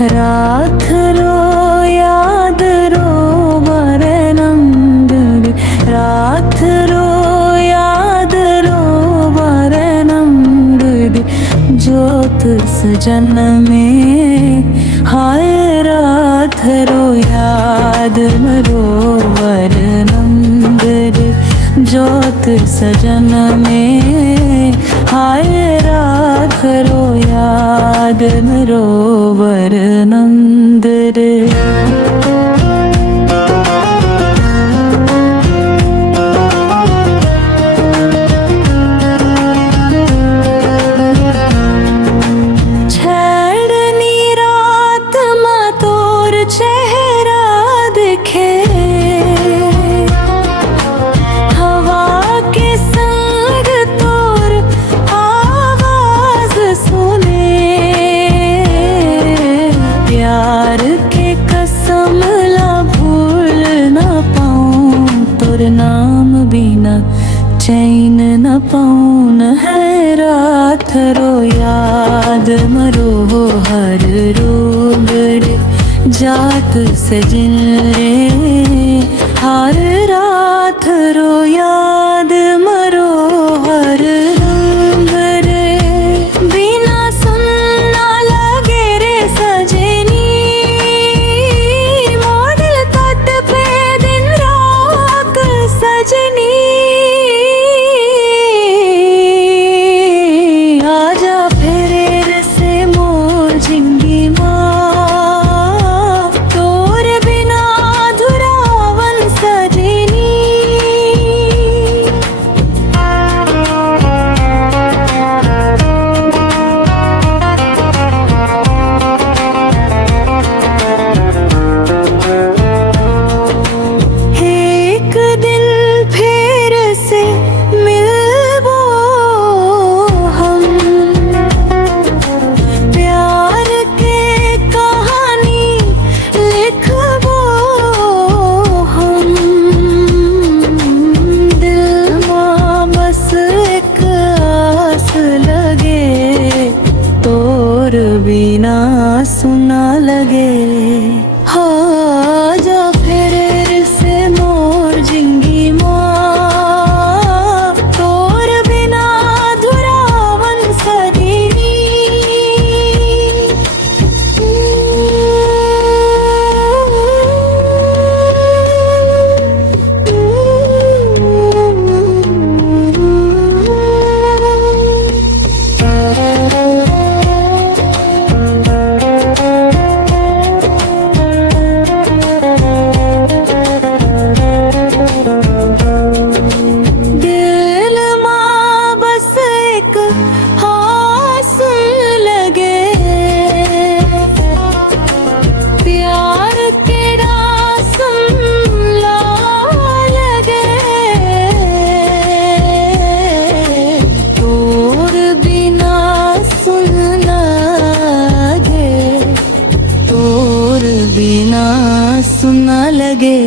रात रो याद रो वरनंद रात रो याद रो वरनंद ज्योत सजन में हाय रात रो याद रो वरनंद ज्योत सजन में हाय रात रो याद रो वरनंद रे। नाम बिना चैन न पाऊन है रात रो याद मरो हर रोग रे जात सजन रे हर रात रो याद मरो हर रोग रे बिना सुनना लगे रे सजनी मोड़ल तट पे दिन रात सजनी आजा फेर से मोर जिंदगी माँ तोर बिना धुरावन सजनी। एक दिन फिर से मिलबो हम प्यार के कहानी लिखबो हम दिल माँ बस एक आस लगे तोर बिना सुना लगे हाँ जा फिर से मोर जिंदगी माँ तोर बिना धुरावन सजनी। दिल माँ बस एक आस लगे प्यार के रासम ला लगे तोर बिना सुन लगे तोर बिना सुन लगे।